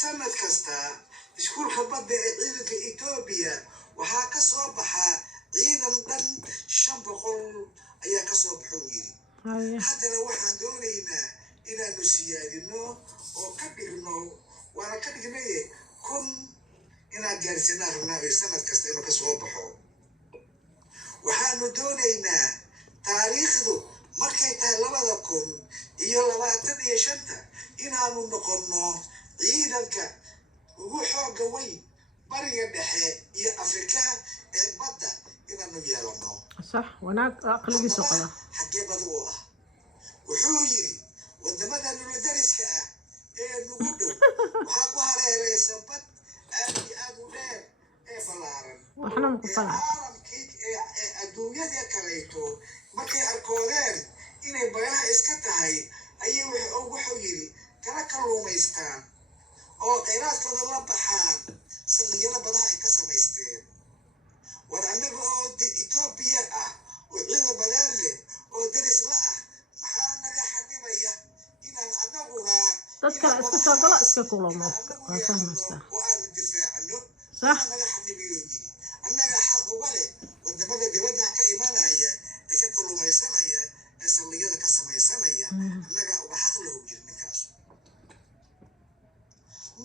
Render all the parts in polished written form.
sanad kasta iskuulka badda ee ciidanka Itoobiya waxaa ka soo baxa ciidan dhan 500 ayaa ka soo baxo yiri haddana waxaan doonaynaa inaanu siyaadino oo ka dhigno waana ka dhignay kun inaan gaarsiinaa rabnaa ee sanad kasta inuu ka soo baxo waxaanu doonaynaa taariikhdu markay tahay 2025 inaanu noqono ciidanka ugu xooga weyn bariga dhexe iyo Afrika ee badda inaanu yeelano صح wanaag aqligiisa qaba xagee badu ah wuxuu yiri wadamada dariska ah ee nugu dhow waxa ku hareeraysan bad aad iyo aad u dheer ee balaaran waxna ku fala caalamkii ee adduunyada kaleeto markay arkoodeen inay baraha iska tahay ayay wuxuu yiri kala kaluumaystaan oo kheyraadkooda la baxaan saldhigyada badaha ay ka samaysteen war anaga oo Itoobiya ah oo ciidan badan leh oo daris la ah maxaa naga xadibaya inaan anaguna dadka iska soo gala iska kulumaysta waa fahmaysta waan difaacno صح naga xadibiyo anaga xaq uga leh wadamada dibadda ka imanaya ee ka kulumaysanaya ee saldhigyada ka samaysanaya anaga uga xaq leh u jirnaa kaas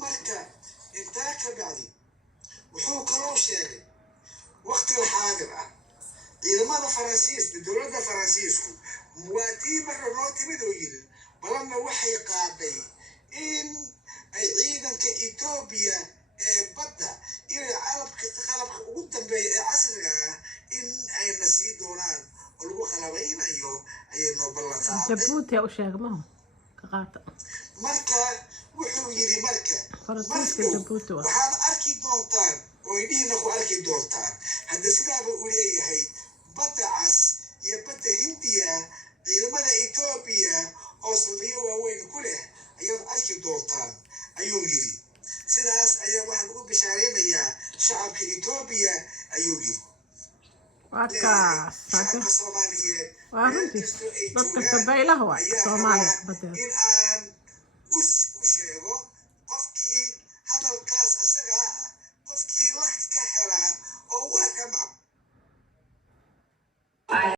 marka intaa ka bacdi wuxuu kaloo sheegay waqti xaadir ah ciidamada Faransiiska dowladda Faransiisku muwaadiniin marka loo timid oo yiri balanna waxay qaaday in ay ciidanka Itoobiya ee badda iyo qalabka ugu dambeeya ee casriga ah in ay nasii doonaan oo lagu qalabeynayo ayay noo ballan qaaday Jabuuti u sheegmaha ka qaata marka wuxuu yiri marka Faransiiska Jabuuti waxaad arki doontaan oo idina ku arki doontaan hadda sidaaba uu leeyahay badda cas iyo badda Hindiya ciidamada Itoobiya oo saldhigyo waaweyn ku leh ayaad arki doontaan ayuu yiri sidaas ayaa waxaan u bishaareemayaa shacabka Itoobiya ayuu yiri wakaas Soomaaliyeed waa runtii dadka tabaylaha waa Soomaaliya badda in aan